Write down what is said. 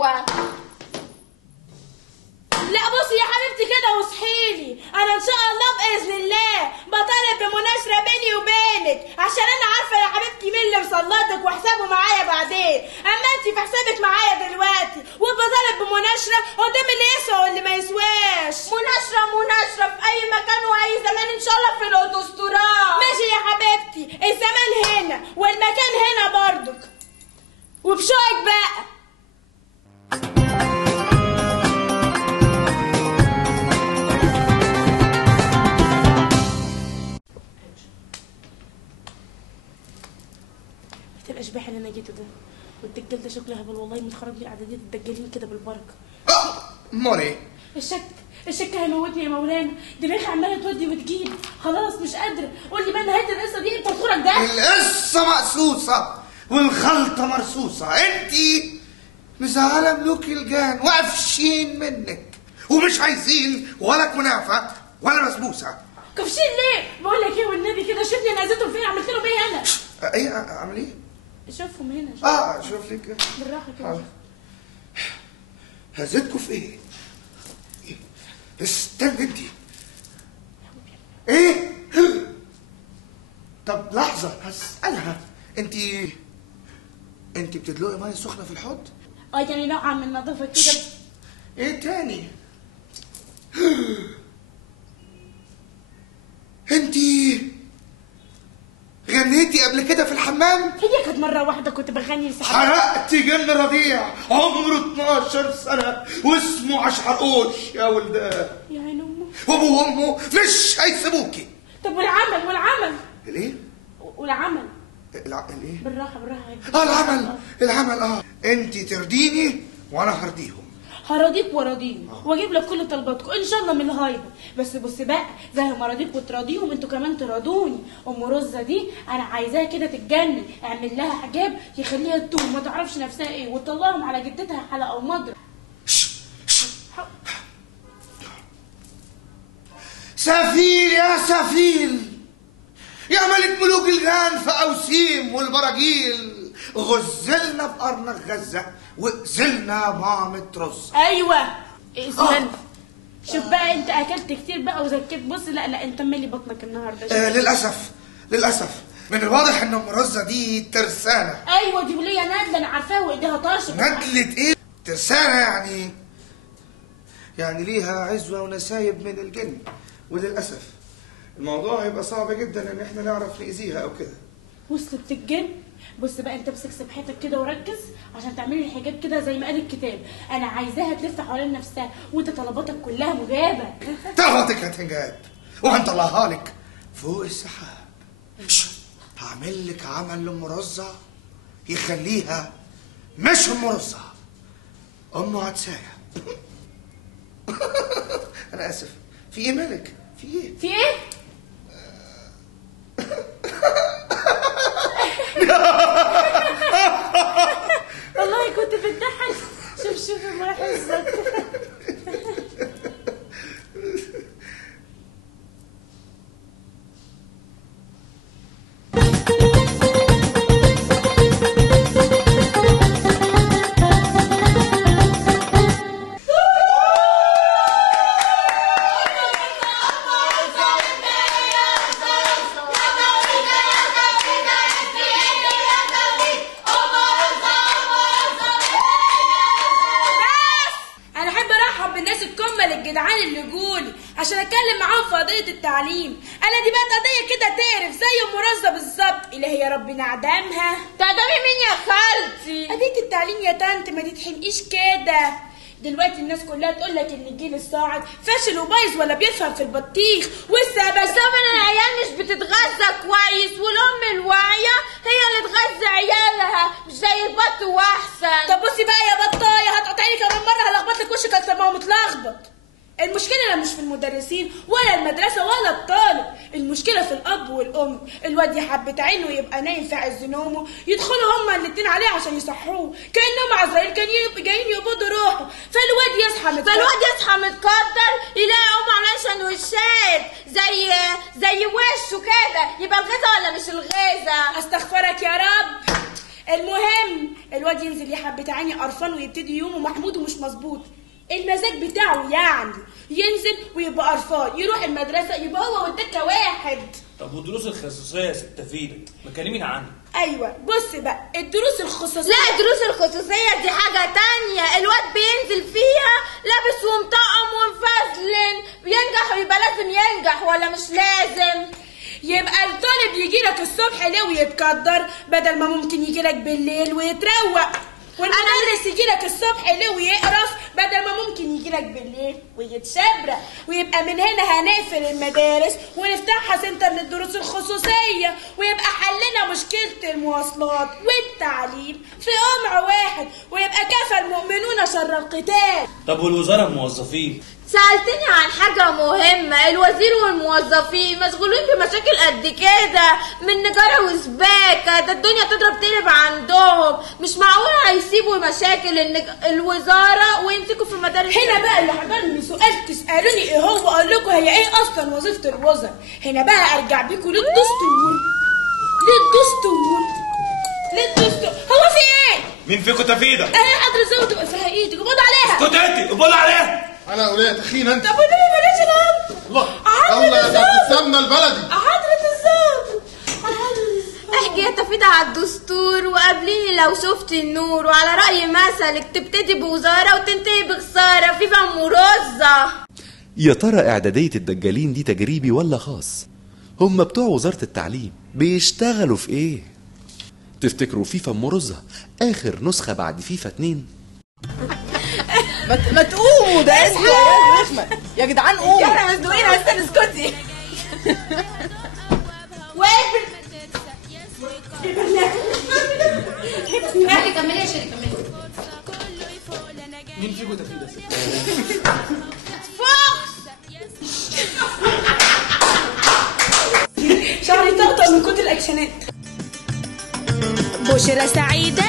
حلوه. لا بصي يا حبيبتي كده واصحيلي، انا ان شاء الله باذن الله بطالب بمناشره بيني وبينك، عشان انا عارفه يا حبيبتي مين اللي مسلطك وحسابه معايا بعدين، اما انت في حسابك معايا دلوقتي، وبطالب بمناشره قدام اللي يسوى واللي ما يسواش. مناشره في اي مكان واي زمان ان شاء الله في الاوتوستراد. ماشي يا حبيبتي، الزمان هنا والمكان هنا برضك، وبشوقك بقى. الاشباح اللي انا جيته ده والدجال ده شكله هبل والله، متخرج لي اعداديه الدجالين كده بالبركه. امال ايه؟ الشك هيموتني يا مولانا، دماغي عماله تودي وتجيب، خلاص مش قادره. قول لي بقى نهايه القصه دي امتى تخرج ده؟ القصه مقصوصه والخلطه مرصوصه، انت مزعله ملوك الجان وقفشين منك ومش عايزين ولا كنافه ولا بسبوسه. كفشين ليه؟ بقول لك ايه والنبي كده، شوفني انا اذيتهم فين، عملت لهم ايه انا؟ ايه اعمل ايه؟ شوفهم هنا. شوف لك بالراحه كده. هزتكوا في ايه؟ استنى انت. ايه؟ طب لحظه هسألها، انت بتدلقي ميه سخنه في الحوض؟ يعني نوعا من النظافه كده. ايه تاني؟ انت غنيتي قبل كده في الحمام؟ هي كانت مره واحده كنت بغني لسحاب. حرقت جن رضيع عمره 12 سنه واسمه عشحرقوش يا ولدان. يا عين امه. وابوه وامه مش هيسيبوكي. طب والعمل الايه؟ والعمل الايه؟ بالراحه العمل انت ترضيني وانا هرضيهم. هراضيك وراضيهم واجيب لك كل طلباتكم ان شاء الله من الهايبه. بس بص بقى، زي ما راضيك وتراضيهم انتوا كمان تراضوني. ام رزه دي انا عايزاها كده تتجنن، اعمل لها حجاب يخليها تتوه ما تعرفش نفسها ايه، وتطلعهم على جدتها حلقه ومضرب. سفيل يا سفيل يا ملك ملوك الغان في اوسيم والبراجيل، غزلنا بقرنك غزه وقزلنا مامة رز. ايوه اسمعني. شوف بقى، انت اكلت كتير بقى وزكيت. بص لا انت مالي بطنك النهارده. للاسف من الواضح ان ام رزه دي ترسانه. ايوه دي وليه نادله، انا عارفاها وايديها طاشت. ندلة ايه؟ ترسانه يعني ليها عزوه ونسايب من الجن، وللاسف الموضوع هيبقى صعب جدا ان احنا نعرف نأذيها او كده. وصلت الجن. بص بقى، انت امسك سبحتك كده وركز عشان تعملي الحجاب كده زي ما قال الكتاب. انا عايزاها تلف حوالين نفسها وانت طلباتك كلها مجابه. طلباتك هتنجاب وهنطلعها لك فوق السحاب. هعمل لك عمل لام رزه يخليها مش ام رزه، ام عدسايه. انا اسف. في ايه مالك؟ في ايه؟ والله كنت بتضحك. شوف الله يحفظك. الجدعان اللي جولي عشان اتكلم معاهم في قضيه التعليم. انا دي بقت قضيه كده تعرف زي ام رزه بالظبط. الهي يا رب نعدمها. تعدمي مين يا خالتي؟ قضيه التعليم يا طنط، ما تتحمقيش كده. دلوقتي الناس كلها تقول لك ان الجيل الصاعد فاشل وبايظ ولا بيفهم في البطيخ والسبب ان العيال مش بتتغذى كويس، والام الواعيه هي اللي تغذي عيالها مش زي البط واحسن. طب بصي بقى يا بطايه، هتقطعيني كمان مره هلخبط لك وشك اكتر ما هو متلخبط. المشكله مش في المدرسين ولا المدرسه ولا الطالب، المشكله في الاب والام. الواد يحب عينه يبقى نايم في عز نومه، يدخلوا هما الاتنين عليه عشان يصحوه كانهم عزرائيل كانوا جايين يقبضوا روحه. فالواد يصحى متكدر يلاقي امه عامله سندوتشات زي وشه كده. يبقى الغذا ولا مش الغذا؟ استغفرك يا رب. المهم الواد ينزل يحب عيني قرفان ويبتدي يومه محمود ومش مظبوط، المزاج بتاعه يعني ينزل ويبقى قرفان، يروح المدرسه يبقى هو والدكه واحد. طب والدروس الخصوصيه يا ست فيدة ما كلمينا عنها. ايوه بص بقى الدروس الخصوصيه. لا الدروس الخصوصيه دي حاجه تانية، الواد بينزل فيها لابس ومطقم ومفزلن، بينجح ويبقى لازم ينجح ولا مش لازم؟ يبقى الطالب يجيلك الصبح ليه ويتقدر بدل ما ممكن يجيلك بالليل ويتروق، والمدرس يجيلك الصبح ليه ويقرف بدل ما ممكن يجيلك بالليل ويتشبرق. ويبقى من هنا هنقفل المدارس ونفتحها سنتر للدروس الخصوصيه، ويبقى حلنا مشكله المواصلات والتعليم في قمع واحد، ويبقى كفى المؤمنون شر القتال. طب والوزاره الموظفين؟ سألتني عن حاجة مهمة، الوزير والموظفين مشغولين بمشاكل قد كده من نجارة وسباكة، ده الدنيا تضرب تقلب عندهم، مش معقول هيسيبوا مشاكل الوزارة ويمسكوا في المدارس. هنا بقى اللي حضرني سؤال تسألوني ايه هو اقول لكم هي ايه اصلا وظيفة الوزراء. هنا بقى ارجع بيكم للدستور. هو في ايه؟ مين فيكم تفيدة؟ اهي حضرة الزوجة تبقى فيها ايدك قبض عليها. اسكت انت، قبض عليها. انا وليه تخين انت؟ طب والنبي بلاش الامر. الله يلا يا تسمى البلدي. حضرة الزوجة احكي يا تفيدة على الدستور وقابليني لو شفت النور، وعلى رأي مثلك تبتدي بوزارة وتنتهي بخسارة في مرزة. يا ترى إعدادية الدجالين دي تجريبي ولا خاص؟ هم بتوع وزارة التعليم بيشتغلوا في ايه؟ تفتكروا فيفا مرزة آخر نسخة بعد فيفا 2؟ ما تقوموا ده اسمه يا جدعان قوموا. احنا مزنوقين استنى اسكتي. واقف كملي يا شيري كملي. مين فيكم تفيدة؟ شعري طقطق من كتر الاكشنات. بشرى سعيدة